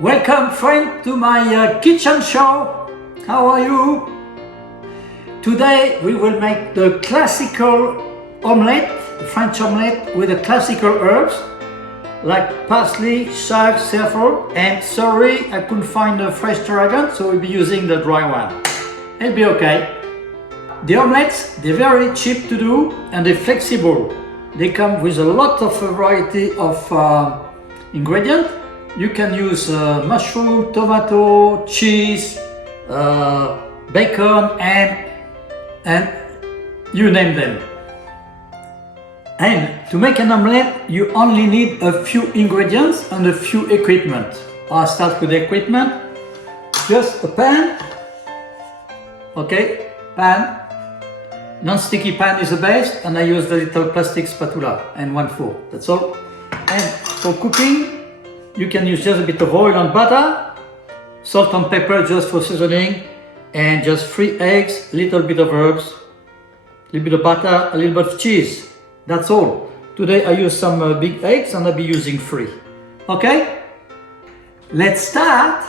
Welcome friend to my kitchen show. How are you? Today we will make the classical omelette, French omelette with the classical herbs like parsley, chives, saffron, and sorry I couldn't find a fresh tarragon, so we'll be using the dry one. It'll be okay. The omelettes, they're very cheap to do and they're flexible. They come with a lot of variety of ingredients. You can use mushroom, tomato, cheese, bacon, and you name them. And to make an omelette, you only need a few ingredients and a few equipment. I'll start with the equipment. Just a pan. Okay, pan. Non-sticky pan is the best, and I use the little plastic spatula and one fork. That's all. And for cooking, you can use just a bit of oil and butter, salt and pepper just for seasoning, and just 3 eggs, a little bit of herbs, a little bit of butter, a little bit of cheese. That's all. Today I use some big eggs and I'll be using 3. Okay? Let's start.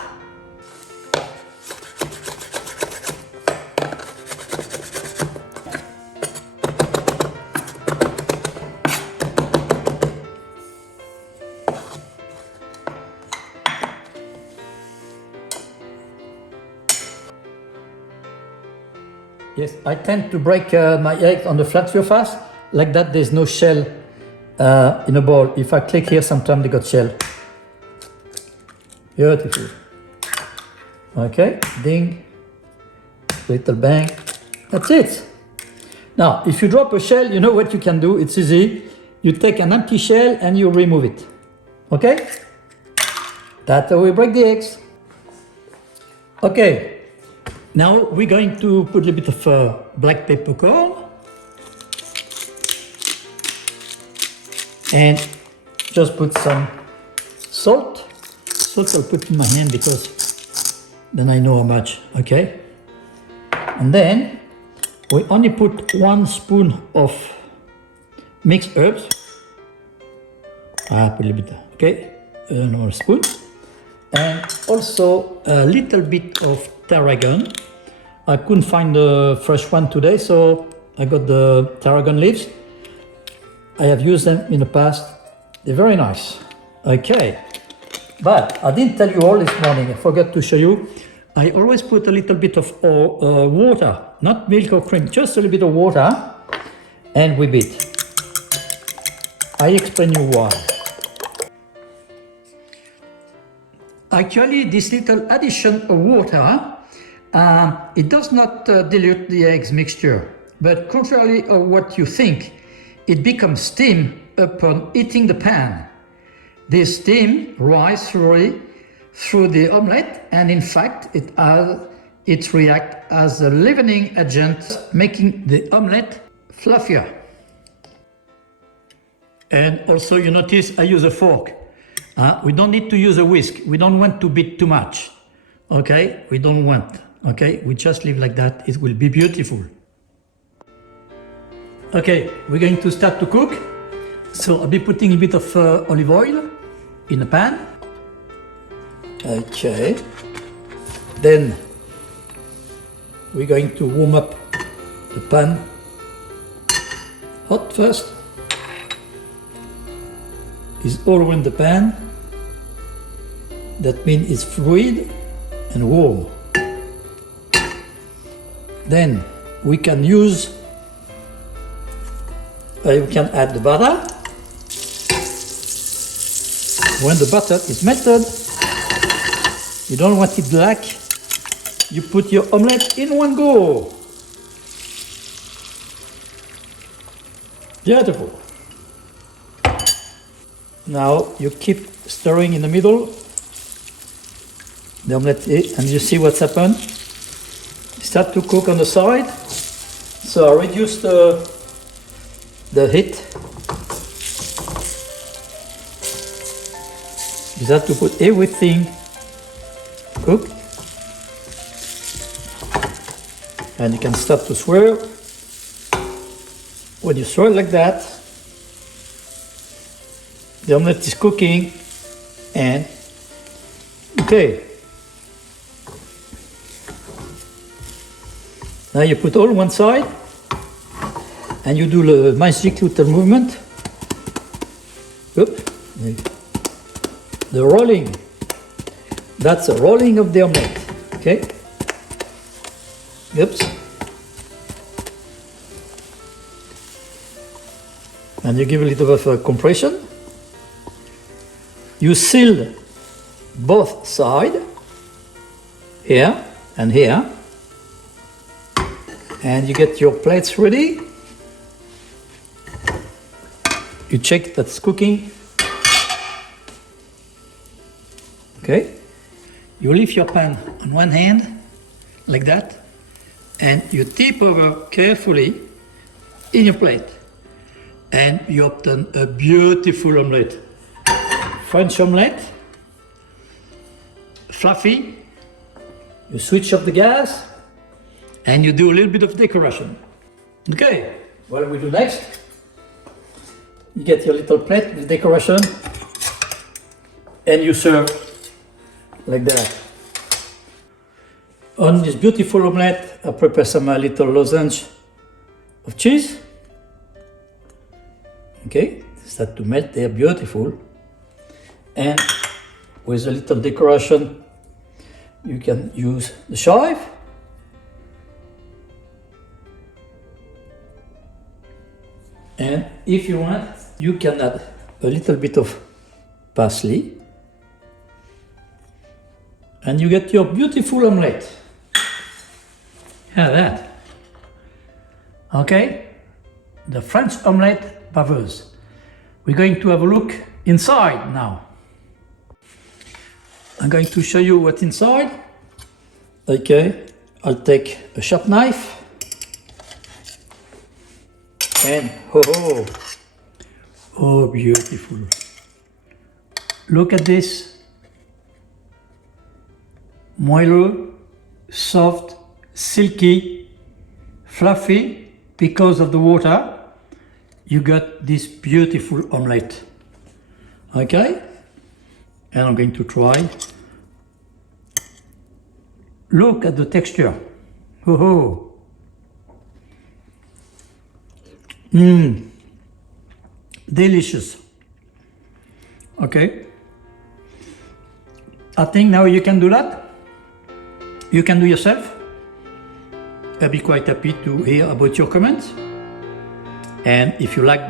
Yes, I tend to break my egg on the flat surface. Like that, there's no shell in a bowl. If I click here, sometimes they got shell. Beautiful. Okay, ding, little bang. That's it. Now, if you drop a shell, you know what you can do. It's easy. You take an empty shell and you remove it. Okay? That's how we break the eggs. Okay. Now we're going to put a bit of black peppercorn and just put some salt. Salt I'll put in my hand because then I know how much, okay? And then we only put 1 spoon of mixed herbs. Put a little bit, okay? Another spoon. And also a little bit of tarragon. I couldn't find the fresh one today, so I got the tarragon leaves. I have used them in the past. They're very nice. Okay, but I didn't tell you all this morning. I forgot to show you. I always put a little bit of water, not milk or cream, just a little bit of water, and we beat. I explain you why. Actually, this little addition of water, it does not dilute the eggs mixture, but contrary to what you think, it becomes steam upon heating the pan. This steam rises through the omelette, and in fact, it reacts as a leavening agent, making the omelette fluffier. And also, you notice I use a fork. We don't need to use a whisk. We don't want to beat too much. Okay, we don't want. Okay, we just leave like that. It will be beautiful. Okay, we're going to start to cook. So I'll be putting a bit of olive oil in the pan. Okay. Then we're going to warm up the pan. Hot first. Is all in the pan. That means it's fluid and warm. Then we can use, we can add the butter. When the butter is melted, you don't want it black, you put your omelette in one go. Beautiful. Now you keep stirring in the middle, the omelette, and you see what's happened. Start to cook on the side. So I reduce the heat. You have to put everything cooked, and you can start to swirl. When you swirl like that, the omelette is cooking and Okay. Now you put all one side and you do the magic little movement. Oop. The rolling. That's the rolling of the omelette. Okay. Oops. And you give a little bit of compression. You seal both sides, here and here. And you get your plates ready. You check that's cooking. Okay. You lift your pan on one hand, like that, and you tip over carefully in your plate. And you obtain a beautiful omelette. French omelette, fluffy. You switch off the gas and you do a little bit of decoration. Okay, what do we do next? You get your little plate with decoration and you serve like that. On this beautiful omelette, I prepare some little lozenge of cheese. Okay, start to melt, they're beautiful. And with a little decoration, you can use the chive. And if you want, you can add a little bit of parsley. And you get your beautiful omelette. Hear that? Okay, the French omelette baveuse. We're going to have a look inside now. I'm going to show you what's inside. Okay, I'll take a sharp knife. And oh, beautiful. Look at this. Moelleux, soft, silky, fluffy because of the water. You got this beautiful omelette. Okay? And I'm going to try. Look at the texture. Delicious. Okay. I think now you can do that. You can do yourself. I'll be quite happy to hear about your comments. And if you like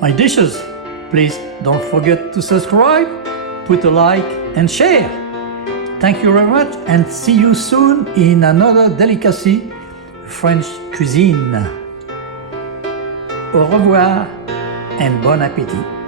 my dishes, please don't forget to subscribe, put a like and share. Thank you very much and see you soon in another delicacy, French cuisine. Au revoir and bon appétit.